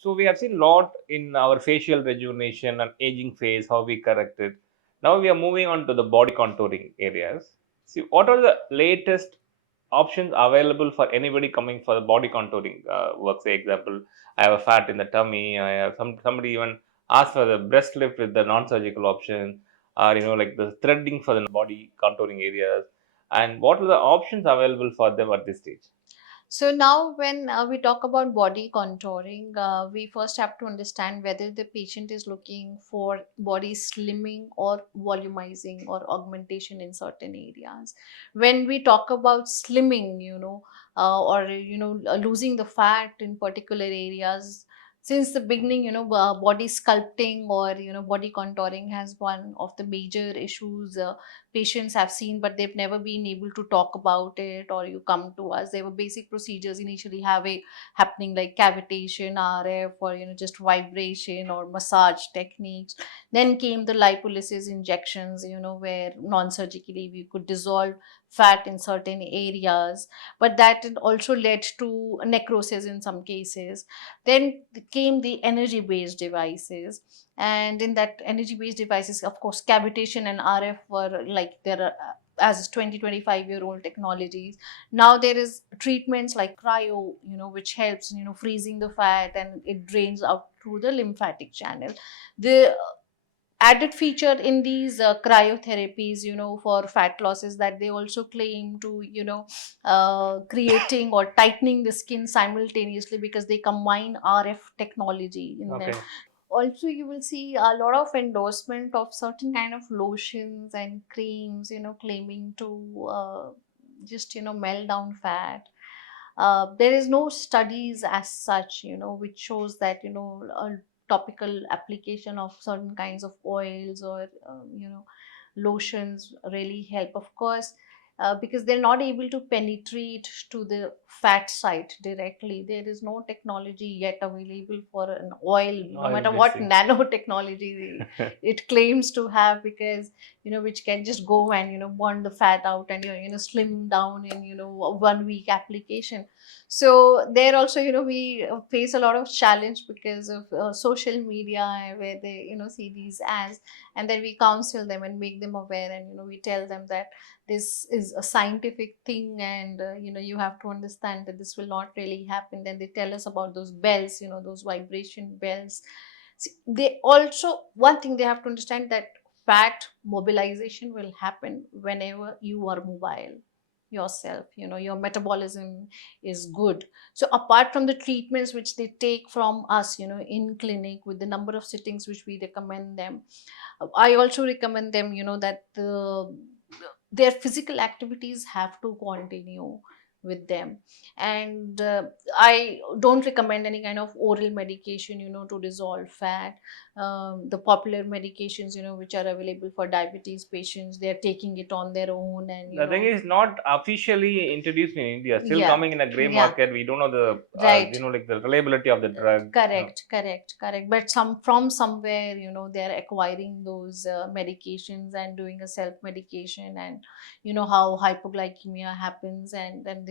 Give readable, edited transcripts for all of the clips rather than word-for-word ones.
So we have seen a lot in our facial rejuvenation and aging phase, how we correct it. Now we are moving on to the body contouring areas. See, what are the latest options available for anybody coming for the body contouring work? Say, example, I have a fat in the tummy. I have somebody even asked for the breast lift with the non-surgical option, or like the threading for the body contouring areas. And what are the options available for them at this stage? So now when we talk about body contouring, we first have to understand whether the patient is looking for body slimming or volumizing or augmentation in certain areas. When we talk about slimming, losing the fat in particular areas, since the beginning, body sculpting or body contouring has one of the major issues patients have seen, but they've never been able to talk about it, or you come to us. There were basic procedures initially happening, like cavitation, RF, or just vibration or massage techniques. Then came the lipolysis injections, where non-surgically we could dissolve fat in certain areas, but that had also led to necrosis in some cases. Then came the energy based devices, and in that energy based devices, of course, cavitation and RF were like there are as 20-25-year-old technologies. Now there is treatments like cryo, which helps freezing the fat, and it drains out through the lymphatic channel. The added feature in these cryotherapies, for fat loss, is that they also claim to creating or tightening the skin simultaneously, because they combine RF technology in them. Okay. Also, you will see a lot of endorsement of certain kind of lotions and creams, claiming to just melt down fat. There is no studies as such, which shows that a topical application of certain kinds of oils or lotions really help. Of course, because they're not able to penetrate to the fat site directly. There is no technology yet available for an oil, no Oil matter what basing. nanotechnology it claims to have, because which can just go and burn the fat out, and slim down in 1 week application. So there also, we face a lot of challenge because of social media, where they see these ads, and then we counsel them and make them aware, and we tell them that this is a scientific thing, and you have to understand that this will not really happen. Then they tell us about those bells, those vibration bells. See, they also, one thing they have to understand, that fat mobilization will happen whenever you are mobile yourself, your metabolism is good. So apart from the treatments which they take from us, in clinic, with the number of sittings which we recommend them, I also recommend them, that their physical activities have to continue with them. And I don't recommend any kind of oral medication, to dissolve fat. The popular medications, which are available for diabetes patients, they are taking it on their own, and The thing is not officially introduced in India. Still yeah, coming in a gray yeah, market. We don't know the right. like the reliability of the drug. Correct. But from somewhere, they're acquiring those medications and doing a self medication, and how hypoglycemia happens, and then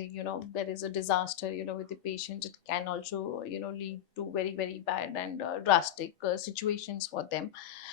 there is a disaster, with the patient. It can also lead to very very bad and drastic situations for them.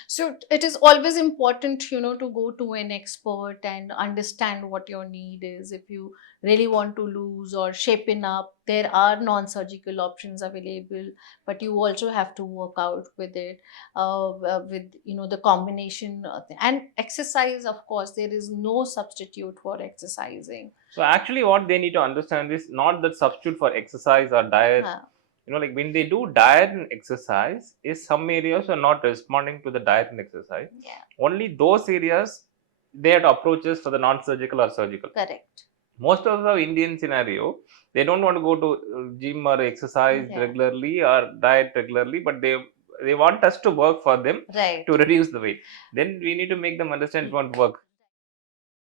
So it is always important, to go to an expert and understand what your need is. If you really want to lose or shapen up, there are non-surgical options available, but you also have to work out with it, with the combination and exercise. Of course, there is no substitute for exercising. So actually, what they need to understand is not that substitute for exercise or diet. uh, Like when they do diet and exercise, is some areas are not responding to the diet and exercise. yeah, Only those areas they have to approaches for the non-surgical or surgical. correct. Most of the Indian scenario, they don't want to go to gym or exercise Yeah, regularly or diet regularly, but they want us to work for them right. to reduce the weight. Then we need to make them understand it won't work.